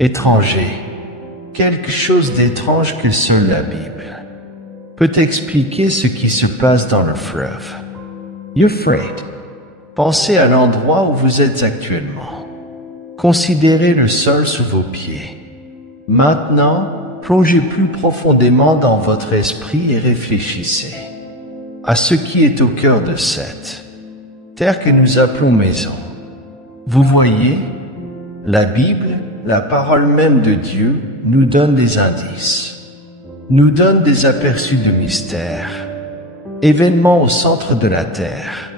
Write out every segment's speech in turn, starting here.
Étranger. Quelque chose d'étrange que seule la Bible peut expliquer ce qui se passe dans le fleuve. Euphrates. Pensez à l'endroit où vous êtes actuellement. Considérez le sol sous vos pieds. Maintenant, plongez plus profondément dans votre esprit et réfléchissez à ce qui est au cœur de cette terre que nous appelons maison. Vous voyez, la Bible, la parole même de Dieu, nous donne des indices, nous donne des aperçus de mystères, événements au centre de la terre.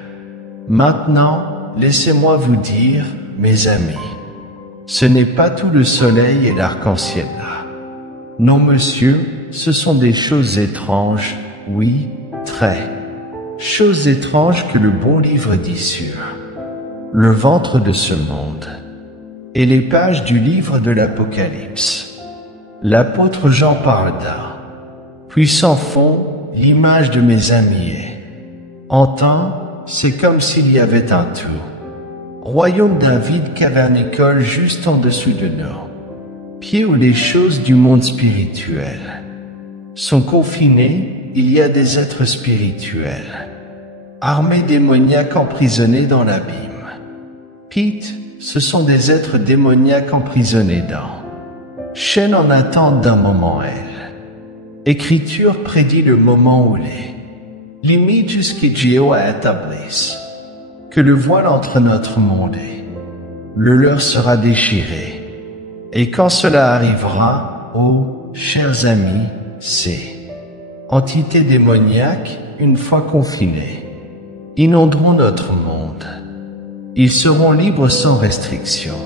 Maintenant, laissez-moi vous dire, mes amis, ce n'est pas tout le soleil et l'arc-en-ciel là. Non, monsieur, ce sont des choses étranges, oui, très. Choses étranges que le bon livre dit sur le ventre de ce monde et les pages du livre de l'Apocalypse. L'apôtre Jean parle d'un puissant fond, l'image de mes amis est. En temps, c'est comme s'il y avait un tout. Royaume d'un vide cavernicole juste en dessous de nous. Pieds où les choses du monde spirituel sont confinées, il y a des êtres spirituels, armées démoniaques emprisonnés dans l'abîme. Pete, ce sont des êtres démoniaques emprisonnés dans chaîne en attente d'un moment elle. Écriture prédit le moment où les limites qui Dieu a établies, que le voile entre notre monde et le leur sera déchiré. Et quand cela arrivera, ô chers amis, ces entités démoniaques, une fois confinées, inonderont notre monde. Ils seront libres sans restriction.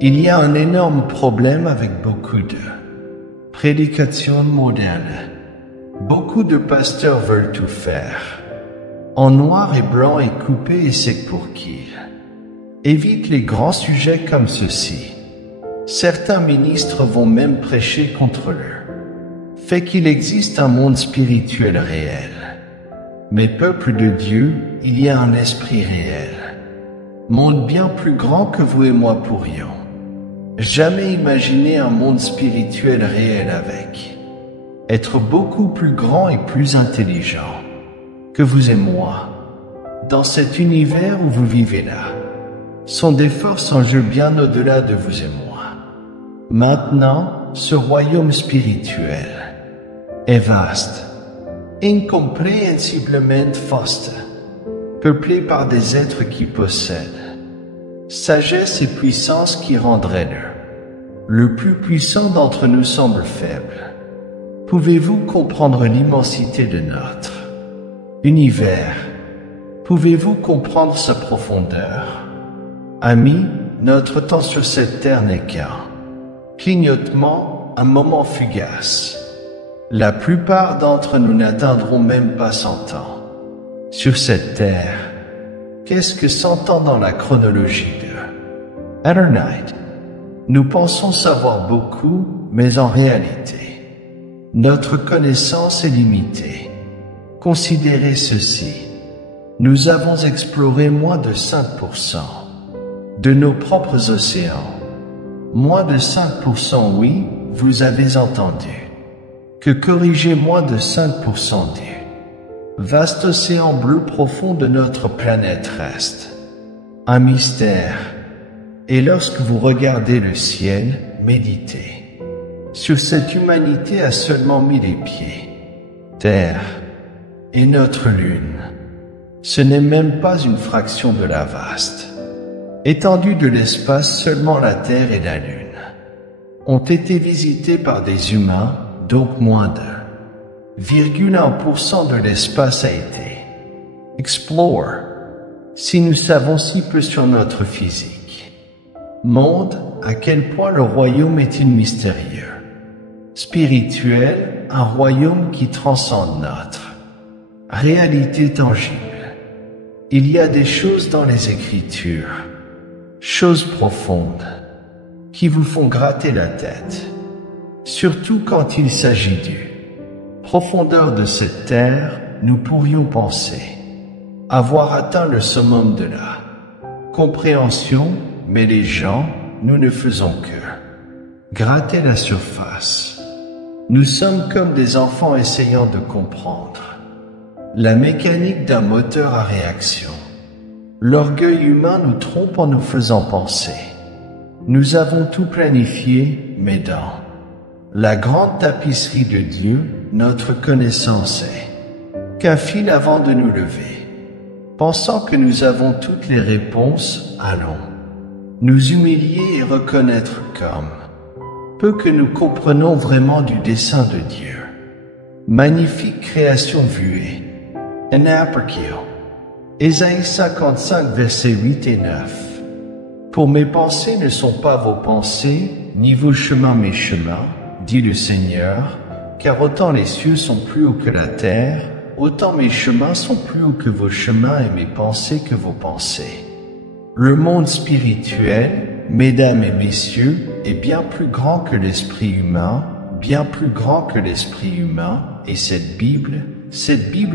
Il y a un énorme problème avec beaucoup de prédications modernes. Beaucoup de pasteurs veulent tout faire en noir et blanc et coupé et sec pour qu'ils évitent les grands sujets comme ceci. Certains ministres vont même prêcher contre le fait qu'il existe un monde spirituel réel. Mais peuple de Dieu, il y a un esprit réel. Monde bien plus grand que vous et moi pourrions jamais imaginer un monde spirituel réel avec être beaucoup plus grand et plus intelligent que vous et moi. Dans cet univers où vous vivez là, sont des forces en jeu bien au-delà de vous et moi. Maintenant, ce royaume spirituel est vaste, incomprehensiblement vaste, peuplé par des êtres qui possèdent sagesse et puissance qui rendraient le plus puissant d'entre nous semble faible. Pouvez-vous comprendre l'immensité de notre univers? Pouvez-vous comprendre sa profondeur? Amis, notre temps sur cette terre n'est qu'un clignotement, un moment fugace. La plupart d'entre nous n'atteindront même pas 100 ans sur cette terre. Qu'est-ce que 100 ans dans la chronologie de Eternite? Nous pensons savoir beaucoup, mais en réalité, notre connaissance est limitée. Considérez ceci. Nous avons exploré moins de 5% de nos propres océans. Moins de 5%, oui, vous avez entendu. Que corriger moins de 5% du vaste océan bleu profond de notre planète reste un mystère. Et lorsque vous regardez le ciel, méditez sur cette humanité a seulement mis les pieds. Terre et notre lune, ce n'est même pas une fraction de la vaste étendue de l'espace. Seulement la Terre et la lune ont été visités par des humains, donc moins de 0,1% de l'espace a été explore. Si nous savons si peu sur notre physique monde, à quel point le royaume est-il mystérieux, spirituel, un royaume qui transcende notre réalité tangible. Il y a des choses dans les Écritures, choses profondes, qui vous font gratter la tête, surtout quand il s'agit du profondeur de cette terre. Nous pourrions penser avoir atteint le summum de la compréhension, mais les gens, nous ne faisons que gratter la surface. Nous sommes comme des enfants essayant de comprendre la mécanique d'un moteur à réaction. L'orgueil humain nous trompe en nous faisant penser. Nous avons tout planifié, mais dans la grande tapisserie de Dieu, notre connaissance est qu'un fil avant de nous lever. Pensant que nous avons toutes les réponses, allons nous humilier et reconnaître comme peu que nous comprenons vraiment du dessein de Dieu. Magnifique création vuée. Un aperçu. Ésaïe 55, versets 8 et 9. Pour mes pensées ne sont pas vos pensées, ni vos chemins mes chemins, dit le Seigneur, car autant les cieux sont plus hauts que la terre, autant mes chemins sont plus hauts que vos chemins et mes pensées que vos pensées. Le monde spirituel, mesdames et messieurs, est bien plus grand que l'esprit humain, bien plus grand que l'esprit humain, et cette Bible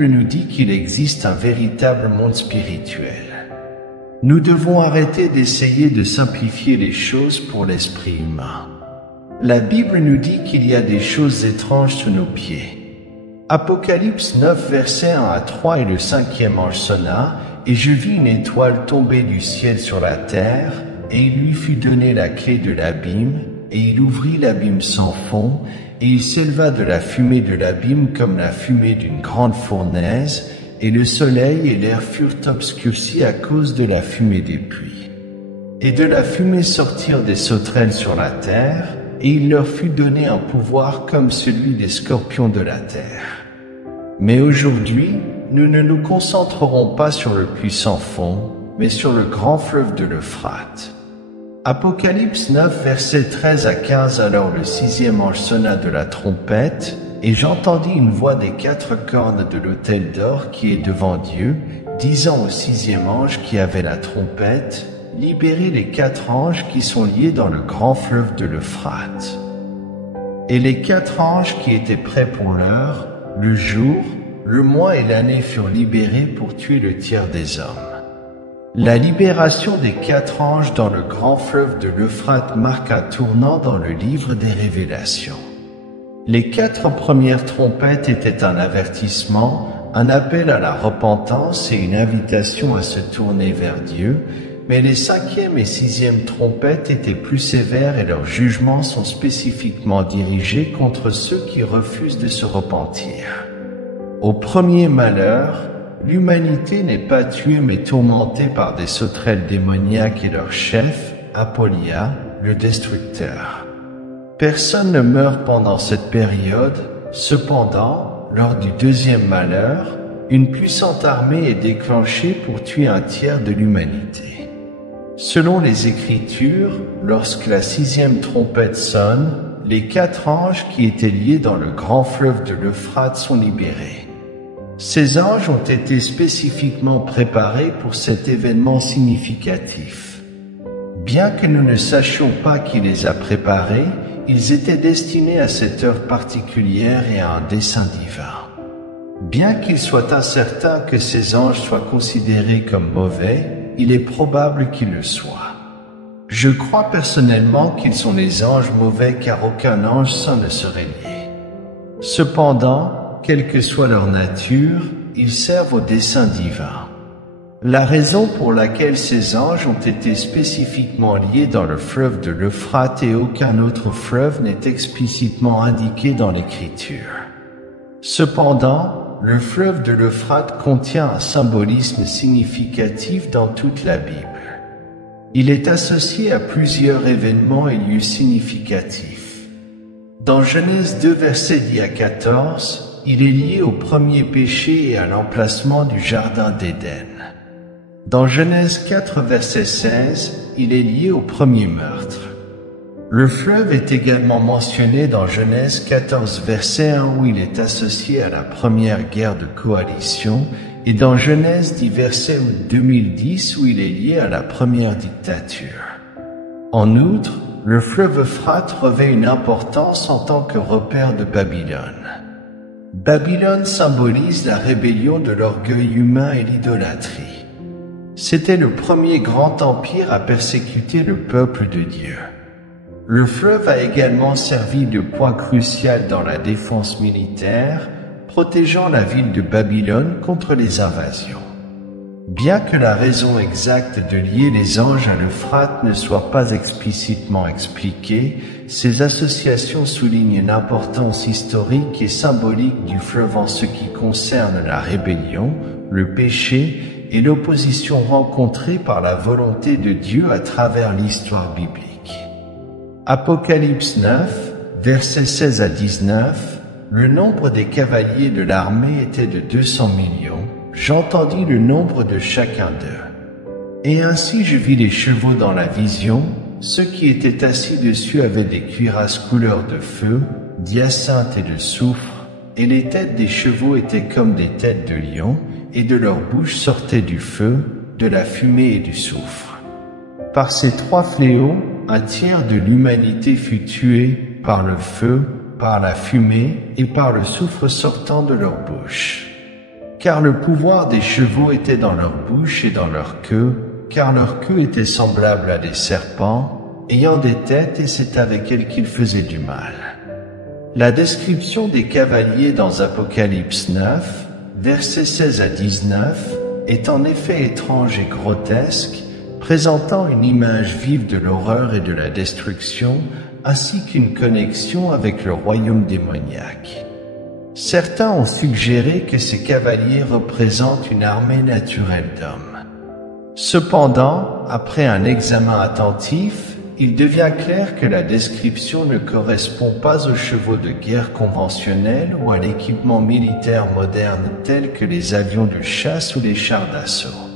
nous dit qu'il existe un véritable monde spirituel. Nous devons arrêter d'essayer de simplifier les choses pour l'esprit humain. La Bible nous dit qu'il y a des choses étranges sous nos pieds. Apocalypse 9, versets 1 à 3 et le 5e ange sonna, et je vis une étoile tomber du ciel sur la terre, et il lui fut donné la clé de l'abîme, et il ouvrit l'abîme sans fond, et il s'éleva de la fumée de l'abîme comme la fumée d'une grande fournaise, et le soleil et l'air furent obscurcis à cause de la fumée des pluies. Et de la fumée sortirent des sauterelles sur la terre, et il leur fut donné un pouvoir comme celui des scorpions de la terre. Mais aujourd'hui, nous ne nous concentrerons pas sur le puissant fond, mais sur le grand fleuve de l'Euphrate. Apocalypse 9, versets 13 à 15. Alors le 6e ange sonna de la trompette, et j'entendis une voix des 4 cornes de l'autel d'or qui est devant Dieu, disant au 6e ange qui avait la trompette, « Libérez les 4 anges qui sont liés dans le grand fleuve de l'Euphrate. » Et les 4 anges qui étaient prêts pour l'heure, le jour, le mois et l'année furent libérés pour tuer le tiers des hommes. La libération des 4 anges dans le grand fleuve de l'Euphrate marque un tournant dans le livre des Révélations. Les 4 premières trompettes étaient un avertissement, un appel à la repentance et une invitation à se tourner vers Dieu, mais les 5e et 6e trompettes étaient plus sévères et leurs jugements sont spécifiquement dirigés contre ceux qui refusent de se repentir. Au premier malheur, l'humanité n'est pas tuée mais tourmentée par des sauterelles démoniaques et leur chef, Apollia, le destructeur. Personne ne meurt pendant cette période, cependant, lors du 2e malheur, une puissante armée est déclenchée pour tuer un tiers de l'humanité. Selon les Écritures, lorsque la 6e trompette sonne, les 4 anges qui étaient liés dans le grand fleuve de l'Euphrate sont libérés. Ces anges ont été spécifiquement préparés pour cet événement significatif. Bien que nous ne sachions pas qui les a préparés, ils étaient destinés à cette heure particulière et à un dessein divin. Bien qu'il soit incertain que ces anges soient considérés comme mauvais, il est probable qu'ils le soient. Je crois personnellement qu'ils sont les anges mauvais car aucun ange saint ne serait lié. Cependant, quelle que soit leur nature, ils servent au dessein divin. La raison pour laquelle ces anges ont été spécifiquement liés dans le fleuve de l'Euphrate et aucun autre fleuve n'est explicitement indiqué dans l'Écriture. Cependant, le fleuve de l'Euphrate contient un symbolisme significatif dans toute la Bible. Il est associé à plusieurs événements et lieux significatifs. Dans Genèse 2, verset 10 à 14, il est lié au premier péché et à l'emplacement du jardin d'Éden. Dans Genèse 4, verset 16, il est lié au premier meurtre. Le fleuve est également mentionné dans Genèse 14, verset 1 où il est associé à la première guerre de coalition et dans Genèse 10, verset 2010 où il est lié à la première dictature. En outre, le fleuve Euphrate revêt une importance en tant que repère de Babylone. Babylone symbolise la rébellion de l'orgueil humain et l'idolâtrie. C'était le premier grand empire à persécuter le peuple de Dieu. Le fleuve a également servi de point crucial dans la défense militaire, protégeant la ville de Babylone contre les invasions. Bien que la raison exacte de lier les anges à l'Euphrate ne soit pas explicitement expliquée, ces associations soulignent l'importance historique et symbolique du fleuve en ce qui concerne la rébellion, le péché et l'opposition rencontrée par la volonté de Dieu à travers l'histoire biblique. Apocalypse 9, versets 16 à 19, le nombre des cavaliers de l'armée était de 200 millions. J'entendis le nombre de chacun d'eux. Et ainsi je vis les chevaux dans la vision, ceux qui étaient assis dessus avaient des cuirasses couleur de feu, d'hyacinthe et de soufre, et les têtes des chevaux étaient comme des têtes de lions, et de leur bouche sortait du feu, de la fumée et du soufre. Par ces trois fléaux, un tiers de l'humanité fut tué par le feu, par la fumée et par le soufre sortant de leur bouche. Car le pouvoir des chevaux était dans leur bouche et dans leur queue, car leur queue était semblable à des serpents, ayant des têtes et c'est avec elles qu'ils faisaient du mal. La description des cavaliers dans Apocalypse 9, versets 16 à 19, est en effet étrange et grotesque, présentant une image vive de l'horreur et de la destruction, ainsi qu'une connexion avec le royaume démoniaque. Certains ont suggéré que ces cavaliers représentent une armée naturelle d'hommes. Cependant, après un examen attentif, il devient clair que la description ne correspond pas aux chevaux de guerre conventionnels ou à l'équipement militaire moderne tel que les avions de chasse ou les chars d'assaut.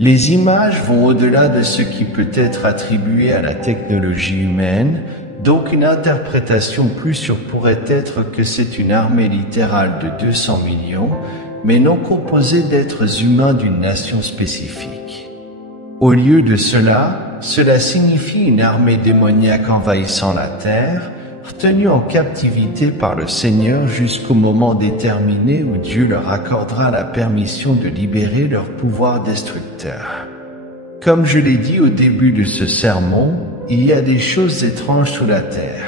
Les images vont au-delà de ce qui peut être attribué à la technologie humaine, donc une interprétation plus sûre pourrait être que c'est une armée littérale de 200 millions, mais non composée d'êtres humains d'une nation spécifique. Au lieu de cela, cela signifie une armée démoniaque envahissant la terre, retenue en captivité par le Seigneur jusqu'au moment déterminé où Dieu leur accordera la permission de libérer leur pouvoir destructeur. Comme je l'ai dit au début de ce sermon, il y a des choses étranges sous la terre.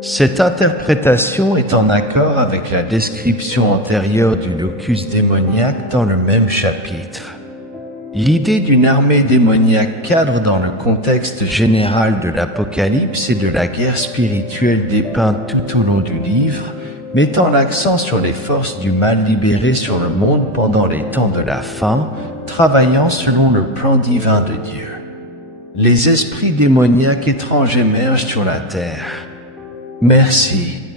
Cette interprétation est en accord avec la description antérieure du locus démoniaque dans le même chapitre. L'idée d'une armée démoniaque cadre dans le contexte général de l'Apocalypse et de la guerre spirituelle dépeinte tout au long du livre, mettant l'accent sur les forces du mal libérées sur le monde pendant les temps de la fin, travaillant selon le plan divin de Dieu. Les esprits démoniaques étranges émergent sur la terre. Merci.